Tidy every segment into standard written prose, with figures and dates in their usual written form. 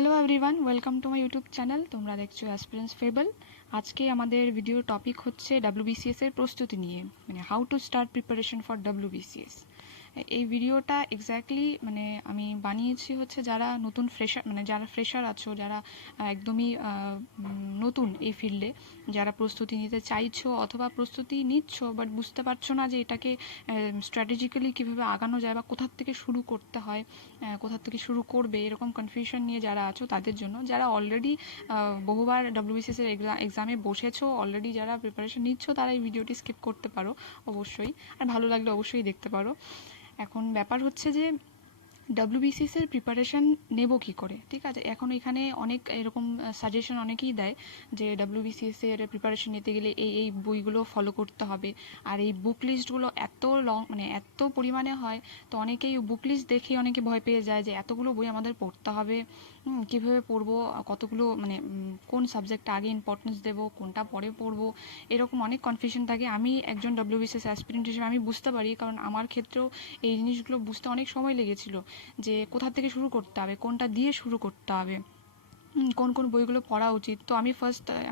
Hello everyone, welcome to my YouTube channel. তোমরা দেখছো aspirants fable. আজকে আমাদের ভিডিওর টপিক হচ্ছে ডাব্লিউবিসিএস এর প্রস্তুতি নিয়ে, মানে how to start preparation for WBCS. এই ভিডিওটা এক্স্যাক্টলি আমি বানিয়েছি হচ্ছে যারা নতুন ফ্রেশার, যারা ফ্রেশার আছো, যারা একদমই নতুন এই ফিল্ডে, যারা প্রস্তুতি নিতে চাইছো অথবা প্রস্তুতি নিচ্ছ বাট বুঝতে পারছো না যে এটাকে স্ট্র্যাটেজিক্যালি কীভাবে আগানো যায় বা কোথার থেকে শুরু করতে হয়, কোথার থেকে শুরু করবে, এরকম কনফিউশন নিয়ে যারা আছো তাদের জন্য। যারা অলরেডি বহুবার ডাব্লিউবিসিএস এর এক্সামে বসেছো, অলরেডি যারা প্রিপারেশন নিচ্ছ, তারা এই ভিডিওটি স্কিপ করতে পারো অবশ্যই, আর ভালো লাগলে অবশ্যই দেখতে পারো। এখন ব্যাপার হচ্ছে যে ডাব্লিউবিসিএস এর প্রিপারেশন নেব কী করে, ঠিক আছে। এখন এখানে অনেক এরকম সাজেশন অনেকেই দেয় যে ডাব্লিউবিসিএস এর প্রিপারেশন নিতে গেলে এই বইগুলো ফলো করতে হবে, আর এই বুক লিস্টগুলো এত লং, এত পরিমাণে হয়, তো অনেকেই বুক লিস্ট দেখেই অনেকে ভয় পেয়ে যায় যে এতগুলো বই আমাদের পড়তে হবে, কীভাবে পড়বো, কতগুলো কোন সাবজেক্টটা আগে ইম্পর্টেন্স দেবো, কোনটা পরে পড়বো, এরকম অনেক কনফিউশন থাকে। আমি একজন ডাব্লিউবিসিএস অ্যাসপিরেন্ট হিসেবে আমি বুঝতে পারি, কারণ আমার ক্ষেত্রেও এই জিনিসগুলো বুঝতে অনেক সময় লেগেছিল যে কোথা থেকে শুরু করতে হবে, কোনটা দিয়ে শুরু করতে হবে, কোন কোন বইগুলো পড়া উচিত। তো আমি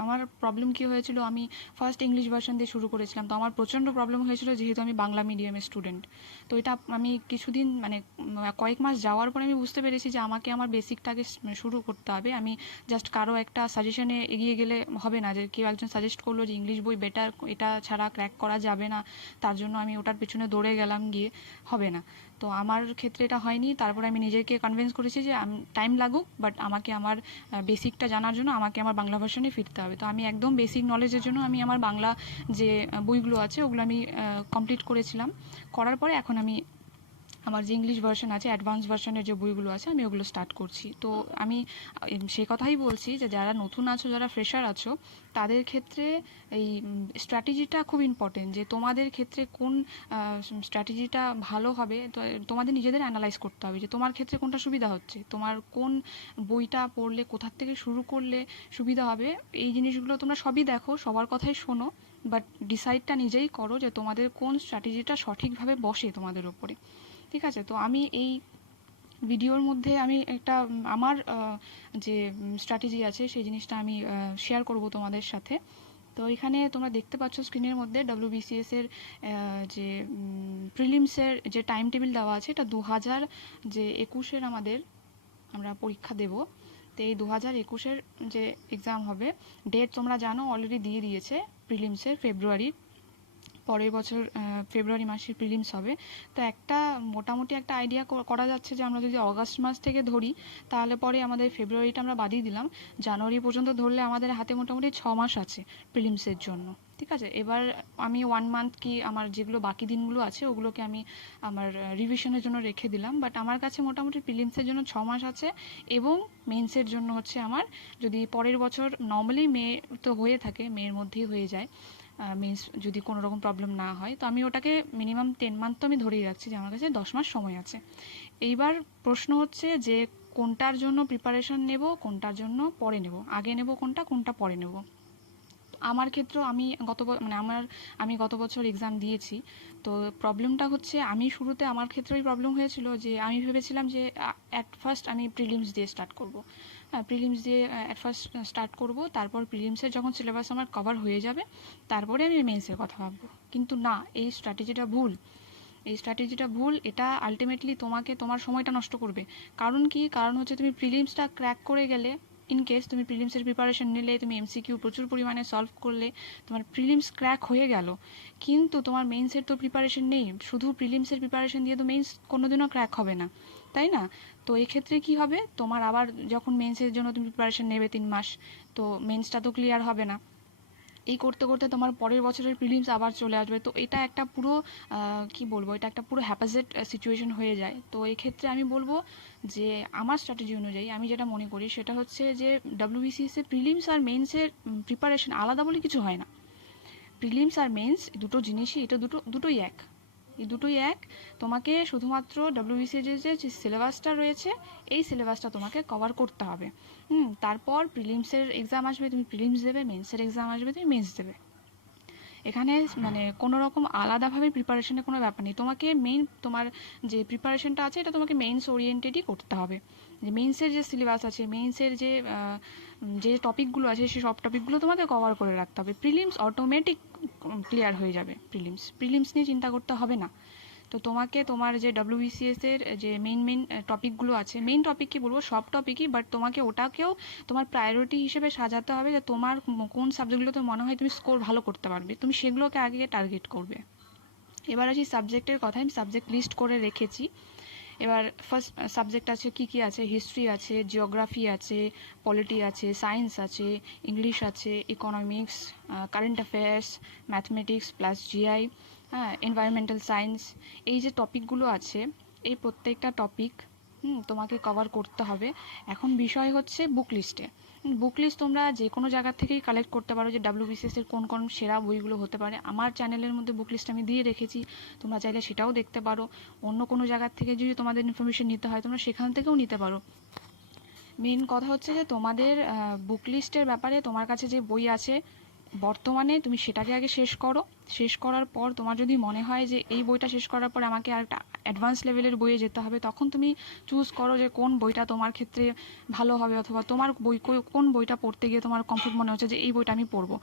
আমার প্রবলেম কী হয়েছিল, আমি ফার্স্ট ইংলিশ ভার্সন দিয়ে শুরু করেছিলাম। তো আমার প্রচণ্ড প্রবলেম হয়েছিল, যেহেতু আমি বাংলা মিডিয়ামের স্টুডেন্ট। তো এটা আমি কিছুদিন কয়েক মাস যাওয়ার পরে আমি বুঝতে পেরেছি যে আমাকে আমার বেসিকটাকে শুরু করতে হবে। আমি জাস্ট কারো একটা সাজেশনে এগিয়ে গেলে হবে না, যে কেউ একজন সাজেস্ট করলো যে ইংলিশ বই বেটার, এটা ছাড়া ক্র্যাক করা যাবে না, তার জন্য আমি ওটার পেছনে দৌড়ে গেলাম, গিয়ে হবে না। তো আমার ক্ষেত্রে এটা হয়নি। তারপরে আমি নিজেকে কনভিন্স করেছি যে টাইম লাগুক, বাট আমাকে আমার বেসিকটা জানার জন্য আমাকে আমার বাংলা ভার্সনে ফিরতে হবে। তো আমি একদম বেসিক নলেজের জন্য আমি আমার বাংলা যে বইগুলো আছে ওগুলো আমি কমপ্লিট করেছিলাম। করার পরে এখন আমি আমার যে ইংলিশ ভার্সন আছে, অ্যাডভান্স ভার্সনের যে বইগুলো আছে, আমি ওগুলো স্টার্ট করছি। তো আমি সেই কথাই বলছি যে যারা নতুন আছো, যারা ফ্রেশার আছো, তাদের ক্ষেত্রে এই স্ট্র্যাটেজিটা খুব ইম্পর্টেন্ট, যে তোমাদের ক্ষেত্রে কোন স্ট্র্যাটেজিটা ভালো হবে। তো তোমাদের নিজেদের অ্যানালাইজ করতে হবে যে তোমার ক্ষেত্রে কোনটা সুবিধা হচ্ছে, তোমার কোন বইটা পড়লে কোথার থেকে শুরু করলে সুবিধা হবে। এই জিনিসগুলো তোমরা সবই দেখো, সবার কথাই শোনো, বাট ডিসাইডটা নিজেই করো যে তোমাদের কোন স্ট্র্যাটেজিটা সঠিকভাবে বসে তোমাদের ওপরে, ঠিক আছে। তো আমি এই ভিডিওর মধ্যে আমি একটা আমার যে স্ট্র্যাটেজি আছে সেই জিনিসটা আমি শেয়ার করব তোমাদের সাথে। তো এখানে তোমরা দেখতে পাচ্ছ স্ক্রিনের মধ্যে ডাব্লিউবিসিএস এর যে প্রিলিমসের যে টাইম টেবিল দেওয়া আছে, এটা 2021 আমরা পরীক্ষা দেব। তো এই 2021 যে এক্সাম হবে, ডেট তোমরা জানো অলরেডি দিয়ে দিয়েছে। প্রিলিমসের পরের বছর ফেব্রুয়ারি মাসে প্রিলিমস হবে। তো মোটামুটি একটা আইডিয়া করা যাচ্ছে যে আমরা যদি অগাস্ট মাস থেকে ধরি, তাহলে পরে আমাদের ফেব্রুয়ারিটা আমরা বাদই দিলাম, জানুয়ারি পর্যন্ত ধরলে আমাদের হাতে মোটামুটি 6 মাস আছে প্রিলিমসের জন্য, ঠিক আছে। এবার আমি 1 মান্থ কি আমার যেগুলো বাকি দিনগুলো আছে ওগুলোকে আমি আমার রিভিশনের জন্য রেখে দিলাম। বাট আমার কাছে মোটামুটি প্রিলিমসের জন্য 6 মাস আছে, এবং মেন্সের জন্য হচ্ছে আমার, যদি পরের বছর নর্মালি মে তো হয়ে থাকে, মেয়ের মধ্যেই হয়ে যায় মেন্স, যদি কোনো রকম প্রবলেম না হয়, তো আমি ওটাকে মিনিমাম 10 মান্থ তো আমি ধরেই রাখছি যে আমার কাছে 10 মাস সময় আছে। এইবার প্রশ্ন হচ্ছে যে কোনটার জন্য প্রিপারেশন নেব, কোনটার জন্য পরে নেব, আগে নেব কোনটা পরে নেব। আমার ক্ষেত্রেও আমি গত বছর এক্সাম দিয়েছি। তো প্রবলেমটা হচ্ছে, আমি শুরুতে আমার ক্ষেত্রেই প্রবলেম হয়েছিল যে আমি ভেবেছিলাম যে অ্যাট ফার্স্ট আমি প্রিলিমস দিয়ে স্টার্ট করব। প্রিলিমস দিয়ে অ্যাট ফার্স্ট স্টার্ট করব, তারপর প্রিলিমসের যখন সিলেবাস আমার কভার হয়ে যাবে, তারপরে আমি মেন্সের কথা ভাববো। কিন্তু না, এই স্ট্র্যাটেজিটা ভুল। এটা আলটিমেটলি তোমার সময়টা নষ্ট করবে। কারণ হচ্ছে তুমি প্রিলিমসটা ক্র্যাক করে গেলে, ইন কেস তুমি প্রিলিমসের প্রিপারেশন নিলে, তুমি এমসিকিউ প্রচুর পরিমাণে সলভ করলে, তোমার প্রিলিমস ক্র্যাক হয়ে গেল, কিন্তু তোমার মেন্সের তো প্রিপারেশন নেই। শুধু প্রিলিমসের প্রিপারেশন দিয়ে তো মেন্স কোনোদিনও ক্র্যাক হবে না, তাই না? তো এক্ষেত্রে কি হবে, তোমার আবার যখন মেন্সের জন্য তুমি প্রিপারেশন নেবে 3 মাস, তো মেন্সটা তো ক্লিয়ার হবে না। এই করতে করতে তোমার পরের বছরের প্রিলিমস আবার চলে আসবে। তো এটা একটা পুরো এটা একটা পুরো হ্যাপাজেট সিচুয়েশন হয়ে যায়। তো এই ক্ষেত্রে আমি বলবো যে আমার স্ট্র্যাটেজি অনুযায়ী আমি যেটা মনে করি সেটা হচ্ছে যে ডাব্লিউবিসিএস এর প্রিলিমস আর মেন্সের প্রিপারেশন আলাদা বলে কিছু হয় না। প্রিলিমস আর মেন্স দুটো জিনিসই, এটা দুটোই এক। তোমাকে শুধুমাত্র ডাব্লিউবিসিএস যে সিলেবাসটা রয়েছে, এই সিলেবাসটা তোমাকে কভার করতে হবে। তারপর প্রিলিমসের এক্সাম আসবে, তুমি প্রিলিমস দেবে, মেন্সের এক্সাম আসবে, তুমি মেন্স দেবে। এখানে মানে কোনো রকম আলাদাভাবে প্রিপারেশনের কোনো ব্যাপার নেই। তোমাকে মেইন তোমার যে প্রিপারেশনটা আছে এটা তোমাকে মেইনস ওরিয়েন্টেডই করতে হবে। যে মেইনসের যে সিলেবাস আছে, মেইনসের যে টপিকগুলো আছে সেই সব টপিকগুলো তোমাকে কভার করে রাখতে হবে। প্রিলিমস অটোমেটিক ক্লিয়ার হয়ে যাবে। প্রিলিমস নিয়ে চিন্তা করতে হবে না। তো তোমাকে তোমার যে WBCS এর যে মেইন টপিকগুলো আছে, মেইন টপিক কি বলবো, সব টপিকই, বাট তোমাকে ওটাকেও তোমার প্রায়োরিটি হিসেবে সাজাতে হবে যে তোমার কোন সাবজেক্টগুলোতে মনে হয় তুমি স্কোর ভালো করতে পারবে, তুমি সেগুলোকে আগে টার্গেট করবে। এবার আসি সাবজেক্টের কথায়। আমি সাবজেক্ট লিস্ট করে রেখেছি। এবার ফার্স্ট সাবজেক্ট আছে কি কি আছে, হিস্ট্রি আছে, জিওগ্রাফি আছে, পলিটি আছে, সায়েন্স আছে, ইংলিশ আছে, economics, current affairs, mathematics plus GI, হ্যাঁ, এনভায়রনমেন্টাল সায়েন্স। এই যে টপিকগুলো আছে, এই প্রত্যেকটা টপিক তোমাকে কভার করতে হবে। এখন বিষয় হচ্ছে বুক লিস্টে। বুক লিস্ট তোমরা যে কোনো জায়গা থেকেই কালেক্ট করতে পারো, যে WBCS এর কোন কোন সেরা বইগুলো হতে পারে। আমার চ্যানেলের মধ্যে বুক লিস্ট আমি দিয়ে রেখেছি, তোমরা চাইলে সেটাও দেখতে পারো। অন্য কোনো জায়গার থেকে যদি তোমাদের ইনফরমেশন নিতে হয় তোমরা সেখান থেকেও নিতে পারো। মেন কথা হচ্ছে যে তোমাদের বুক লিস্টের ব্যাপারে তোমার কাছে যে বই আছে বর্তমানে তুমি সেটাকে আগে শেষ করো। শেষ করার পর তোমার যদি মনে হয় যে এই বইটা শেষ করার পর আমাকে আর একটা অ্যাডভান্স লেভেলের বইয়ে যেতে হবে, তখন তুমি চুজ করো যে কোন বইটা তোমার ক্ষেত্রে ভালো হবে, অথবা তোমার কোন বইটা পড়তে গিয়ে তোমার কমফোর্ট মনে হচ্ছে যে এই বইটা আমি পড়বো।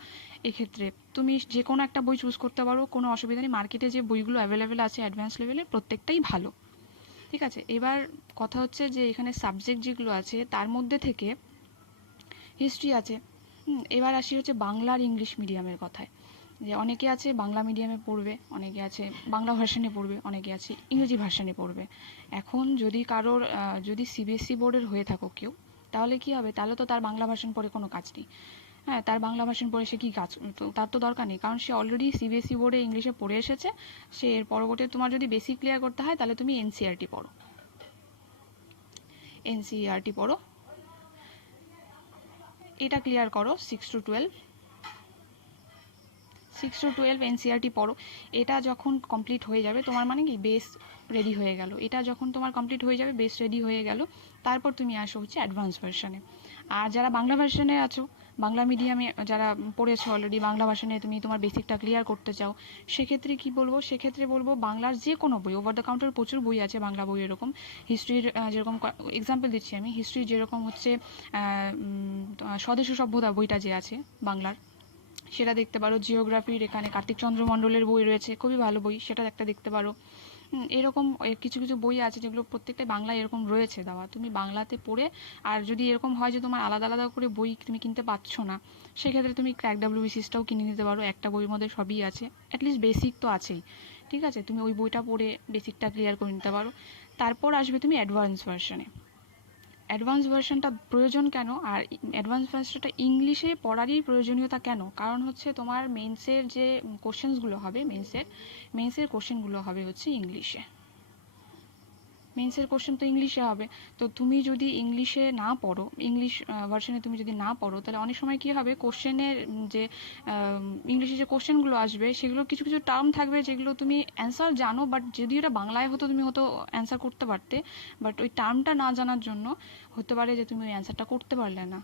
এক্ষেত্রে তুমি যে কোনো একটা বই চুজ করতে পারো, কোনো অসুবিধা নেই। মার্কেটে যে বইগুলো অ্যাভেলেবেল আছে অ্যাডভান্স লেভেলের প্রত্যেকটাই ভালো। ঠিক আছে, এবার কথা হচ্ছে যে এখানে সাবজেক্ট যেগুলো আছে তার মধ্যে থেকে হিস্ট্রি আছে। এবার আসি হচ্ছে বাংলা আর ইংলিশ মিডিয়ামের কথায়। যে অনেকে আছে বাংলা মিডিয়ামে পড়বে, অনেকে আছে বাংলা ভার্সানে পড়বে, অনেকে আছে ইংরেজি ভার্সানে পড়বে। এখন যদি কারোর যদি CBSE বোর্ডের হয়ে থাকো কেউ, তাহলে কি হবে, তাহলে তো তার বাংলা ভার্সন পড়ে কোনো কাজ নেই। হ্যাঁ, তার বাংলা ভার্সন পড়ে সে কী কাজ, তো তার তো দরকার নেই, কারণ সে অলরেডি CBSE বোর্ডে ইংলিশে পড়ে এসেছে। সে এর পরবর্তী তোমার যদি বেসিক ক্লিয়ার করতে হয় তাহলে তুমি NCERT পড়ো, NCERT পড়ো, এটা ক্লিয়ার করো। 6 to 12 NCERT পড়ো। এটা যখন কমপ্লিট হয়ে যাবে তোমার মানে কি বেস রেডি হয়ে গেল। এটা যখন তোমার কমপ্লিট হয়ে যাবে, বেস রেডি হয়ে গেল, তারপর তুমি আসো হচ্ছে অ্যাডভান্স ভার্সানে। আর যারা বাংলা ভার্সানে আছো, বাংলা মিডিয়ামে যারা পড়েছো অলরেডি, বাংলা ভার্সানে তুমি তোমার বেসিকটা ক্লিয়ার করতে চাও, সেক্ষেত্রে কি বলবো, সেক্ষেত্রে বলবো বাংলার যে কোনো বই, ওভার দ্য কাউন্টার প্রচুর বই আছে বাংলা বই এরকম। হিস্ট্রির যেরকম এক্সাম্পল দিচ্ছি আমি, হিস্ট্রির যেরকম হচ্ছে স্বদেশ সভ্যতা বইটা যে আছে বাংলার, সেটা দেখতে পারো। জিওগ্রাফির এখানে কার্তিক চন্দ্র মণ্ডলের বই রয়েছে, খুবই ভালো বই, সেটা একটা দেখতে পারো। এরকম কিছু কিছু বই আছে যেগুলো প্রত্যেকটা বাংলায় এরকম রয়েছে দেওয়া, তুমি বাংলাতে পড়ে। আর যদি এরকম হয় যে তোমার আলাদা আলাদা করে বই তুমি কিনতে পারছো না, সেক্ষেত্রে তুমি ক্র্যাক WBCSটাও কিনে নিতে পারো। একটা বইয়ের মধ্যে সবই আছে, অ্যাটলিস্ট বেসিক তো আছেই। ঠিক আছে, তুমি ওই বইটা পড়ে বেসিকটা ক্লিয়ার করে নিতে পারো। তারপর আসবে তুমি অ্যাডভান্স ভার্সনে। অ্যাডভান্স ভার্সনটা প্রয়োজন কেন, আর অ্যাডভান্স ভার্সনটা ইংলিশে পড়ারই প্রয়োজনীয়তা কেন? কারণ হচ্ছে তোমার মেন্সের যে কোশ্চেন্সগুলো হবে, মেন্সের কোশ্চেনগুলো হবে হচ্ছে ইংলিশে। মেন্সের কোশ্চেন তো ইংলিশে হবে। তো তুমি যদি ইংলিশে না পড়ো, ইংলিশ ভার্সনে তুমি যদি না পড়ো, তাহলে অনেক সময় কী হবে, কোশ্চেনের যে ইংলিশে যে কোশ্চেনগুলো আসবে সেগুলো কিছু কিছু টার্ম থাকবে যেগুলো তুমি অ্যান্সার জানো, বাট যদি এটা বাংলায় হতো তুমি হয়তো অ্যান্সার করতে পারতে, বাট ওই টার্মটা না জানার জন্য হতে পারে যে তুমি ওই অ্যান্সারটা করতে পারলে না,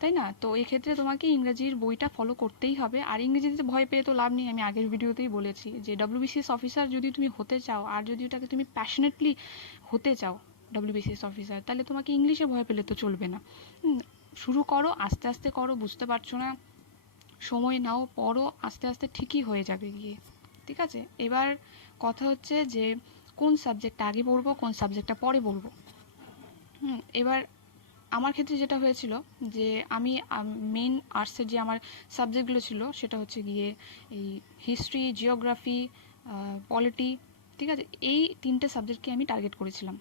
তাই না? তো এই ক্ষেত্রে তোমাকে ইংরেজির বইটা ফলো করতেই হবে। আর ইংরেজিতে ভয় পেয়ে তো লাভ নেই, আমি আগের ভিডিওতেই বলেছি যে WBCS অফিসার যদি তুমি হতে চাও, আর যদি ওটাকে তুমি প্যাশনেটলি হতে চাও WBCS অফিসার, তাহলে তোমাকে ইংলিশে ভয় পেলে তো চলবে না। শুরু করো, আস্তে আস্তে করো, বুঝতে পারছো না সময় নাও, পড়ো, আস্তে আস্তে ঠিকই হয়ে যাবে গিয়ে। ঠিক আছে, এবার কথা হচ্ছে যে কোন সাবজেক্টটা আগে পড়বো, কোন সাবজেক্টটা পরে পড়বো। এবার আমার ক্ষেত্রে যেটা হয়েছিল যে আমি মেন আর্টসের যে আমার সাবজেক্টগুলো ছিল সেটা হচ্ছে গিয়ে এই হিস্ট্রি, জিওগ্রাফি, পলিটি। ঠিক আছে, এই তিনটে সাবজেক্টকে আমি টার্গেট করেছিলাম।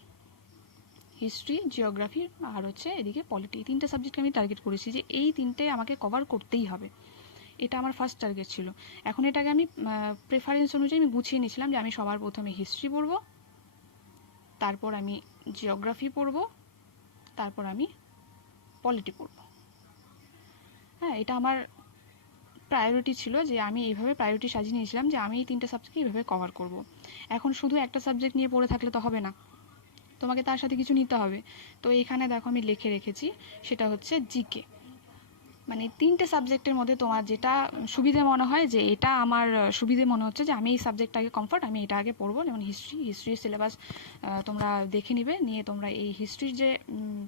হিস্ট্রি, জিওগ্রাফি আর হচ্ছে এদিকে পলিটি, এই তিনটে সাবজেক্টকে আমি টার্গেট করেছি যে এই তিনটে আমাকে কভার করতেই হবে। এটা আমার ফার্স্ট টার্গেট ছিল। এখন এটাকে আমি প্রেফারেন্স অনুযায়ী আমি গুছিয়ে নিয়েছিলাম যে আমি সবার প্রথমে হিস্ট্রি পড়বো, তারপর আমি জিওগ্রাফি পড়বো, তারপর আমি পলিটি পড়ব। হ্যাঁ, এটা আমার প্রায়োরিটি ছিল যে আমি এইভাবে প্রায়োরিটি সাজিয়ে নিয়েছিলাম যে আমি এই তিনটে সাবজেক্টকে এইভাবে কভার করব। এখন শুধু একটা সাবজেক্ট নিয়ে পড়ে থাকলে তো হবে না, তোমাকে তার সাথে কিছু নিতে হবে। তো এখানে দেখো আমি লিখে রেখেছি, সেটা হচ্ছে জিকে। মানে 3টে সাবজেক্টের মধ্যে তোমার যেটা সুবিধে মনে হয়, যে এটা আমার সুবিধে মনে হচ্ছে, যে আমি এই সাবজেক্টটা আগে কমফর্ট, আমি এটা আগে পড়বো। যেমন হিস্ট্রির সিলেবাস তোমরা দেখে নিবে, নিয়ে তোমরা এই হিস্ট্রির যে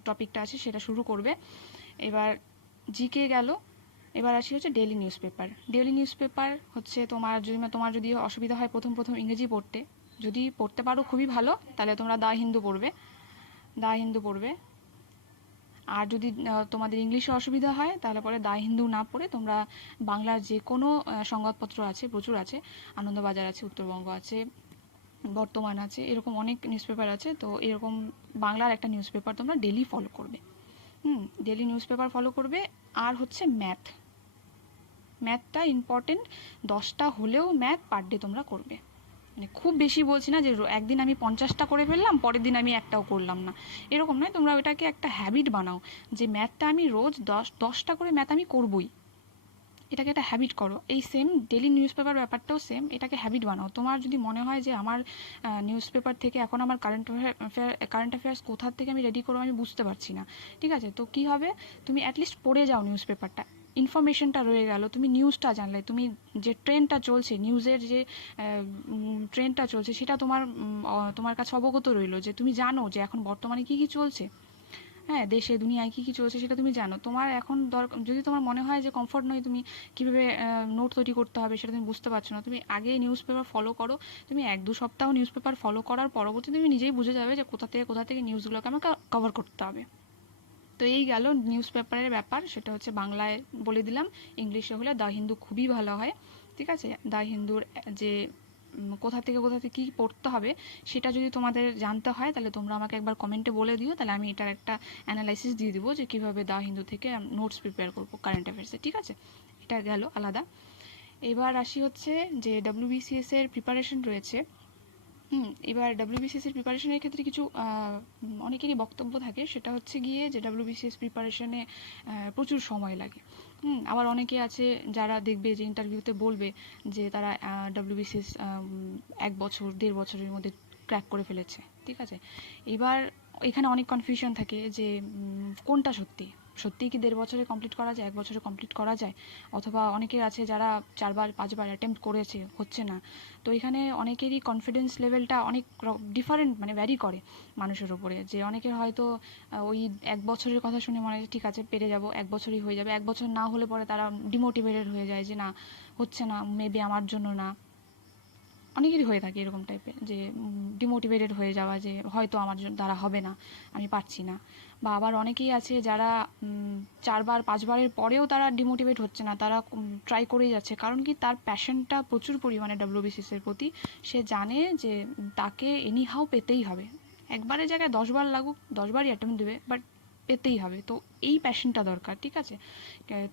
টপিকটা আছে সেটা শুরু করবে। এবার জিকে গেল। এবার আসি হচ্ছে daily news paper. Daily news paper হচ্ছে তোমার যদি অসুবিধা হয় প্রথম ইংরেজি পড়তে, যদি পড়তে পারো খুবই ভালো, তাহলে তোমরা দ্য হিন্দু পড়বে। আর যদি তোমাদের ইংলিশে অসুবিধা হয়, তাহলে পরে দ্য হিন্দু না পড়ে তোমরা বাংলার যে কোনো সংবাদপত্র আছে, প্রচুর আছে, আনন্দবাজার আছে, উত্তরবঙ্গ আছে, বর্তমান আছে, এরকম অনেক নিউজ পেপার আছে। তো এরকম বাংলার একটা নিউজ পেপার তোমরা ডেলি ফলো করবে। ডেলি নিউজ পেপার ফলো করবে। আর হচ্ছে ম্যাথটা ইম্পর্টেন্ট, 10টা হলেও ম্যাথ পার ডে তোমরা করবে। মানে খুব বেশি বলছি না যে একদিন আমি 50টা করে ফেললাম, পরের দিন আমি একটাও করলাম না, এরকম নয়। তোমরা ওটাকে একটা হ্যাবিট বানাও, যে ম্যাথটা আমি রোজ 10টা করে ম্যাথ আমি করবই। এটাকে একটা হ্যাবিট করো। এই সেম ডেলি নিউজ পেপার ব্যাপারটাও সেম, এটাকে হ্যাবিট বানাও। তোমার যদি মনে হয় যে আমার নিউজ পেপার থেকে এখন আমার কারেন্ট অ্যাফেয়ার্স কোথার থেকে আমি রেডি করবো আমি বুঝতে পারছি না, ঠিক আছে, তো কি হবে, তুমি অ্যাটলিস্ট পড়ে যাও নিউজ পেপারটা, ইনফরমেশনটা রয়ে গেল, তুমি নিউজটা জানলে, তুমি যে ট্রেন্ডটা চলছে, নিউজের যে ট্রেন্ডটা চলছে, সেটা তোমার কাছে অবগত রইলো, যে তুমি জানো যে এখন বর্তমানে কী কী চলছে, হ্যাঁ, দেশে দুনিয়ায় কী কী চলছে সেটা তুমি জানো। তোমার এখন যদি তোমার মনে হয় যে কমফর্ট নয়, তুমি কীভাবে নোট তৈরি করতে হবে সেটা তুমি বুঝতে পারছো না, তুমি আগে নিউজ পেপার ফলো করো। তুমি 1-2 সপ্তাহ নিউজ পেপার ফলো করার পরবর্তী তুমি নিজেই বুঝে যাবে যে কোথা থেকে নিউজগুলোকে আমাকে কভার করতে হবে। তো এই গেল নিউজ পেপারের ব্যাপার, সেটা হচ্ছে বাংলায় বলে দিলাম। ইংলিশে হলে দ্য হিন্দু খুবই ভালো হয়, ঠিক আছে। দ্য হিন্দুর যে কোথা থেকে কী পড়তে হবে সেটা যদি তোমাদের জানতে হয়, তাহলে তোমরা আমাকে একবার কমেন্টে বলে দিও, তাহলে আমি এটার একটা অ্যানালাইসিস দিয়ে দিব যে কীভাবে দ্য হিন্দু থেকে নোটস প্রিপেয়ার করবো কারেন্ট অ্যাফেয়ার্সে, ঠিক আছে। এটা গেল আলাদা। এবার আসি হচ্ছে যে WBCS এর প্রিপারেশন রয়েছে। এবার WBCS এর প্রিপারেশনের ক্ষেত্রে কিছু অনেকেরই বক্তব্য থাকে, সেটা হচ্ছে গিয়ে যে WBCS প্রিপারেশনে প্রচুর সময় লাগে। আবার অনেকে আছে যারা দেখবে যে ইন্টারভিউতে বলবে যে তারা WBCS 1 বছর 1.5 বছরের মধ্যে ক্র্যাক করে ফেলেছে, ঠিক আছে। এবার এখানে অনেক কনফিউশন থাকে যে কোনটা সত্যিই কি 1.5 বছরে কমপ্লিট করা যায়, 1 বছরে কমপ্লিট করা যায়, অথবা অনেকের আছে যারা 4বার 5বার অ্যাটেম্প্ট করেছে, হচ্ছে না। তো এখানে অনেকেরই কনফিডেন্স লেভেলটা অনেক ডিফারেন্ট, মানে ভ্যারি করে মানুষের ওপরে, যে অনেকের হয়তো ওই 1 বছরের কথা শুনে মনে হয় ঠিক আছে পেরে যাব, 1 বছরই হয়ে যাবে। 1 বছর না হলে পরে তারা ডিমোটিভেটেড হয়ে যায়, যে না হচ্ছে না, মেবি আমার জন্য না। অনেকেরই হয়ে থাকে এরকম টাইপের, যে ডিমোটিভেটেড হয়ে যাওয়া, যে হয়তো আমার দ্বারা হবে না, আমি পারছি না। বা আবার অনেকেই আছে যারা 4বার 5বারের পরেও তারা ডিমোটিভেট হচ্ছে না, তারা ট্রাই করেই যাচ্ছে। কারণ কি, তার প্যাশনটা প্রচুর পরিমাণে WBCS এর প্রতি। সে জানে যে তাকে এনিহাও পেতেই হবে, একবারের জায়গায় 10বার লাগুক, 10বারই অ্যাটেম্প্ট দেবে, বাট পেতেই হবে। তো এই প্যাশনটা দরকার, ঠিক আছে।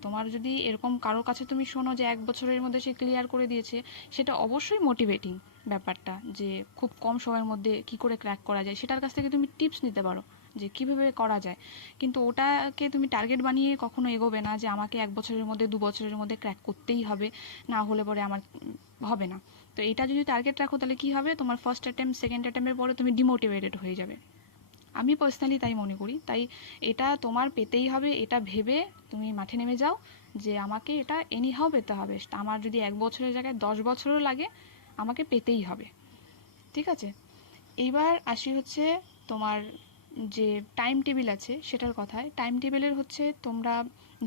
তোমার যদি এরকম কারোর কাছে তুমি শোনো যে 1 বছরের মধ্যে সে ক্লিয়ার করে দিয়েছে, সেটা অবশ্যই মোটিভেটিং ব্যাপারটা, যে খুব কম সময়ের মধ্যে কি করে ক্র্যাক করা যায়, সেটার কাছ থেকে তুমি টিপস নিতে পারো যে কীভাবে করা যায়। কিন্তু ওটাকে তুমি টার্গেট বানিয়ে কখনো এগোবে না, যে আমাকে 1 বছরের মধ্যে 2 বছরের মধ্যে ক্র্যাক করতেই হবে, না হলে পরে আমার হবে না। তো এটা যদি টার্গেট রাখো, তাহলে কি হবে, তোমার ফার্স্ট অ্যাটেম্প সেকেন্ড অ্যাটেম্পের পরে তুমি ডিমোটিভেটেড হয়ে যাবে। আমি পার্সোনালি তাই মনে করি। তাই এটা তোমার পেতেই হবে, এটা ভেবে তুমি মাঠে নেমে যাও, যে আমাকে এটা এনিহাও পেতে হবে। আমার যদি 1 বছরের জায়গায় 10 বছরও লাগে, আমাকে পেতেই হবে, ঠিক আছে। এইবার আসি হচ্ছে তোমার যে টাইম টেবিল আছে সেটার কথায়। টাইম টেবিলের হচ্ছে তোমরা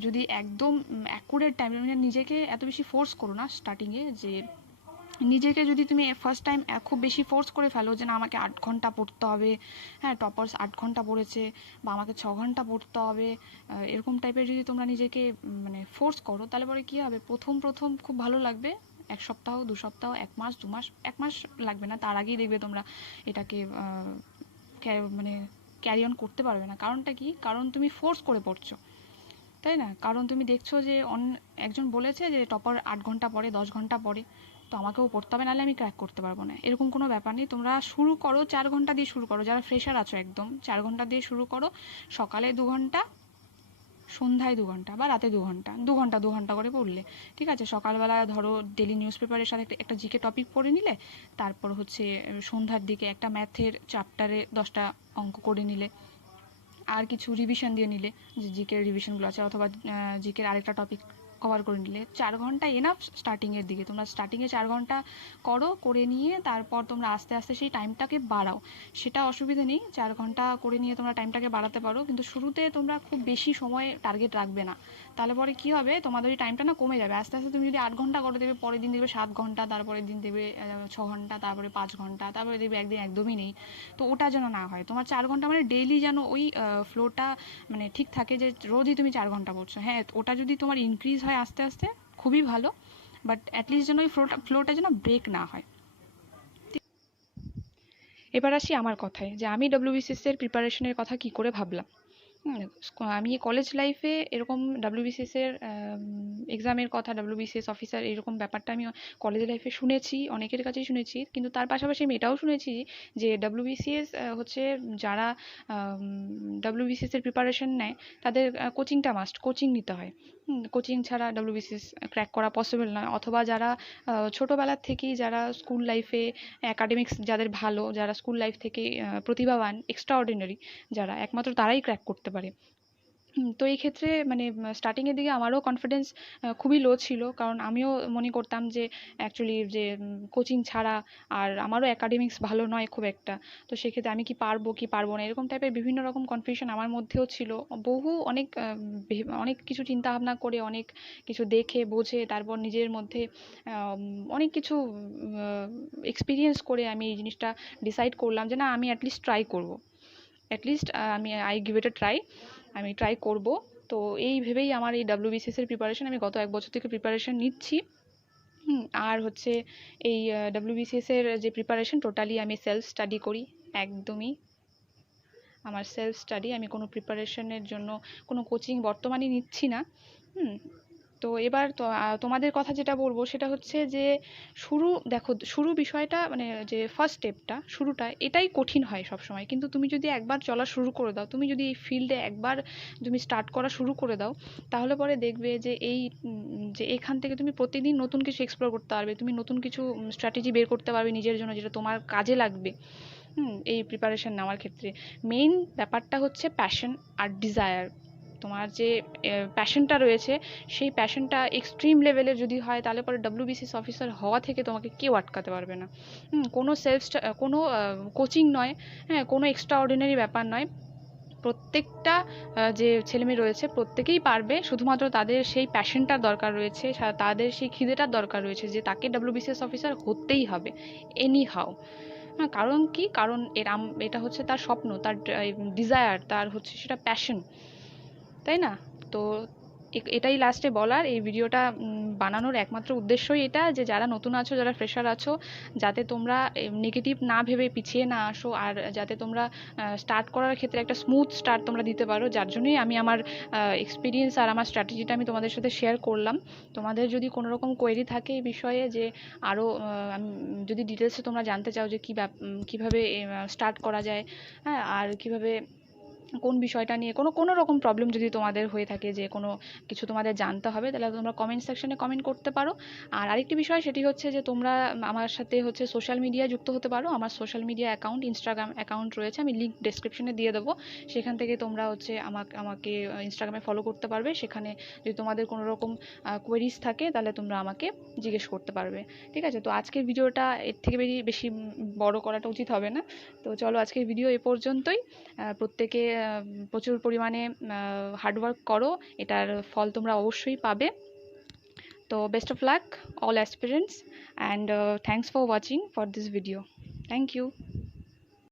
যদি একদম অ্যাকুরেট টাইম, মানে নিজেকে এত বেশি ফোর্স করো না স্টার্টিংয়ে, যে নিজেকে যদি তুমি ফার্স্ট টাইম খুব বেশি ফোর্স করে ফেলো যে না আমাকে 8 ঘন্টা পড়তে হবে, হ্যাঁ টপার্স 8 ঘন্টা পড়েছে, বা আমাকে 6 ঘন্টা পড়তে হবে, এরকম টাইপের যদি তোমরা নিজেকে মানে ফোর্স করো, তাহলে পরে কী হবে, প্রথম খুব ভালো লাগবে, 1 সপ্তাহ 2 সপ্তাহ 1 মাস 2 মাস, 1 মাস লাগবে না, তার আগেই দেখবে তোমরা এটাকে মানে ক্যারি অন করতে পারবে না। কারণটা কি, কারণ তুমি ফোর্স করে পড়ছো, তাই না। কারণ তুমি দেখছো যে একজন বলেছে যে টপার 8 ঘন্টা পড়ে 10 ঘন্টা পড়ে, তো আমাকেও পড়তে হবে, নাহলে আমি ক্র্যাক করতে পারবো না, এরকম কোনো ব্যাপার নেই। তোমরা শুরু করো 4 ঘন্টা দিয়ে শুরু করো, যারা ফ্রেশার আছো একদম 4 ঘন্টা দিয়ে শুরু করো। সকালে 2 ঘন্টা, সন্ধ্যায় 2 ঘন্টা, বা রাতে 2 ঘন্টা, 2 ঘন্টা করে পড়লে, ঠিক আছে। সকালবেলা ধরো ডেলি নিউজ পেপারের সাথে একটা জিকে টপিক পড়ে নিলে, তারপর হচ্ছে সন্ধ্যার দিকে একটা ম্যাথের চ্যাপ্টারে 10টা অঙ্ক করে নিলে, আর কিছু রিভিশন দিয়ে নিলে, যে জিকের রিভিশনগুলো আছে, অথবা জিকের আরেকটা টপিক কভার করে নিলে 4 ঘন্টা এনাফ। স্টার্টিংয়ের দিকে তোমরা স্টার্টিংয়ে 4 ঘন্টা করে নিয়ে তারপর তোমরা আস্তে আস্তে সেই টাইমটাকে বাড়াও, সেটা অসুবিধা নেই। 4 ঘন্টা করে নিয়ে তোমরা টাইমটাকে বাড়াতে পারো, কিন্তু শুরুতে তোমরা খুব বেশি সময় টার্গেট রাখবে না। তাহলে পরে কী হবে, তোমাদের ওই টাইমটা না কমে যাবে। আস্তে আস্তে তুমি যদি 8 ঘন্টা করে দেবে, পরের দিন দেবে 7 ঘন্টা, তারপরের দিন দেবে 6 ঘন্টা, তারপরে 5 ঘন্টা, তারপরে দেবে একদিন একদমই নেই। তো ওটা যেন না হয়। তোমার 4 ঘন্টা মানে ডেইলি যেন ওই ফ্লোটা মানে ঠিক থাকে, যে রোজই তুমি 4 ঘন্টা পড়ছো। হ্যাঁ, ওটা যদি তোমার ইনক্রিজ হয় আস্তে আস্তে খুবই ভালো, বাট অ্যাটলিস্ট যেন ওই ফ্লোটা যেন ব্রেক না হয়। এবার আসি আমার কথায়, যে আমি WBCS এর প্রিপারেশনের কথা কি করে ভাবলাম। আমি কলেজ লাইফে এরকম WBCS এর এক্সামের কথা, WBCS অফিসার এরকম ব্যাপারটা আমি কলেজ লাইফে শুনেছি, অনেকের কাছেই শুনেছি। কিন্তু তার পাশাপাশি আমি এটাও শুনেছি যে WBCS হচ্ছে যারা WBCS এর প্রিপারেশন নেয় তাদের কোচিংটা মাস্ট, কোচিং নিতে হয়। কোচিং ছাড়া WBCS ক্র্যাক করা পসিবল নয়। অথবা যারা ছোটোবেলার থেকেই, যারা স্কুল লাইফে অ্যাকাডেমিক্স যাদের ভালো, যারা স্কুল লাইফ থেকে প্রতিভাবান, এক্সট্রা অর্ডিনারি যারা, একমাত্র তারাই ক্র্যাক করতে পারে। তো এই ক্ষেত্রে মানে স্টার্টিংয়ের দিকে আমারও কনফিডেন্স খুবই লো ছিল, কারণ আমিও মনে করতাম যে অ্যাকচুয়ালি যে কোচিং ছাড়া আর আমারও অ্যাকাডেমিক্স ভালো নয় খুব একটা, তো সেক্ষেত্রে আমি কি পারবো না, এরকম টাইপের বিভিন্ন রকম কনফিউশন আমার মধ্যেও ছিল। অনেক কিছু চিন্তা ভাবনা করে, অনেক কিছু দেখে বুঝে, তারপর নিজের মধ্যে অনেক কিছু এক্সপিরিয়েন্স করে আমি এই জিনিসটা ডিসাইড করলাম যে না, আমি অ্যাটলিস্ট ট্রাই করবো। At least I give it a try, আমি ট্রাই করব। তো এই ভেবেই আমার এই WBCS এর প্রিপারেশন, আমি গত 1 বছর থেকে প্রিপারেশন নিচ্ছি। আর হচ্ছে এই WBCS এর যে প্রিপারেশন, টোটালি আমি সেলফ স্টাডি করি, একদমই আমার সেলফ স্টাডি। আমি কোনো প্রিপারেশনের জন্য কোনো কোচিং বর্তমানে নিচ্ছি না। তো এবার তো তোমাদের কথা যেটা বলবো সেটা হচ্ছে যে শুরু বিষয়টা, মানে যে ফার্স্ট স্টেপটা, শুরুটা, এটাই কঠিন হয় সবসময়। কিন্তু তুমি যদি একবার চলা শুরু করে দাও, তুমি যদি এই ফিল্ডে একবার তুমি স্টার্ট করা শুরু করে দাও, তাহলে পরে দেখবে যে যে এখান থেকে তুমি প্রতিদিন নতুন কিছু এক্সপ্লোর করতে পারবে, তুমি নতুন কিছু স্ট্র্যাটেজি বের করতে পারবে নিজের জন্য, যেটা তোমার কাজে লাগবে এই প্রিপারেশন নেওয়ার ক্ষেত্রে। মেইন ব্যাপারটা হচ্ছে প্যাশন আর ডিজায়ার। তোমার যে প্যাশনটা রয়েছে, সেই প্যাশনটা এক্সট্রিম লেভেলের যদি হয়, তাহলে পরে WBCS অফিসার হওয়া থেকে তোমাকে কেউ আটকাতে পারবে না। কোনো কোচিং নয়, হ্যাঁ, কোনো এক্সট্রা অর্ডিনারি ব্যাপার নয়। প্রত্যেকটা যে ছেলেমেয়ে রয়েছে প্রত্যেকেই পারবে, শুধুমাত্র তাদের সেই প্যাশনটার দরকার রয়েছে, তাদের সেই খিদেটার দরকার রয়েছে যে তাকে WBCS অফিসার হতেই হবে, এনি হাউ। হ্যাঁ, কারণ এটা হচ্ছে তার স্বপ্ন, তার ডিজায়ার, তার হচ্ছে সেটা প্যাশন, তাই না? তো এটাই লাস্টে বলার। এই ভিডিওটা বানানোর একমাত্র উদ্দেশ্যই এটা, যে যারা নতুন আছো, যারা ফ্রেশার আছো, যাতে তোমরা নেগেটিভ না ভেবে পিছিয়ে না আসো, আর যাতে তোমরা স্টার্ট করার ক্ষেত্রে একটা স্মুথ স্টার্ট তোমরা দিতে পারো। যার জন্যই আমি আমার এক্সপিরিয়েন্স আর আমার স্ট্র্যাটেজিটা আমি তোমাদের সাথে শেয়ার করলাম। তোমাদের যদি কোনো রকম কোয়েরি থাকে এই বিষয়ে, যে আরও যদি ডিটেলসে তোমরা জানতে চাও যে কীভাবে স্টার্ট করা যায়, হ্যাঁ, আর কীভাবে কোন বিষয়টা নিয়ে কোনো রকম প্রবলেম যদি তোমাদের হয়ে থাকে, যে কোনো কিছু তোমাদের জানতে হবে, তাহলে তোমরা কমেন্ট সেকশনে কমেন্ট করতে পারো। আর আরেকটি বিষয়, সেটি হচ্ছে যে তোমরা আমার সাথে হচ্ছে সোশ্যাল মিডিয়ায় যুক্ত হতে পারো। আমার social media account, Instagram account রয়েছে, আমি লিঙ্ক ডেসক্রিপশনে দিয়ে দেবো। সেখান থেকে তোমরা হচ্ছে আমাকে ইনস্টাগ্রামে ফলো করতে পারবে। সেখানে যদি তোমাদের কোনো রকম কোয়েরিজ থাকে, তাহলে তোমরা আমাকে জিজ্ঞেস করতে পারবে। ঠিক আছে? তো আজকের ভিডিওটা এর থেকে বেশি বড় করাটা উচিত হবে না। তো চলো, আজকের ভিডিও এ পর্যন্তই। প্রত্যেকে প্রচুর পরিমাণে হার্ডওয়ার্ক করো, এটার ফল তোমরা অবশ্যই পাবে। তো best of luck all aspirants, and thanks for watching for this video. Thank you.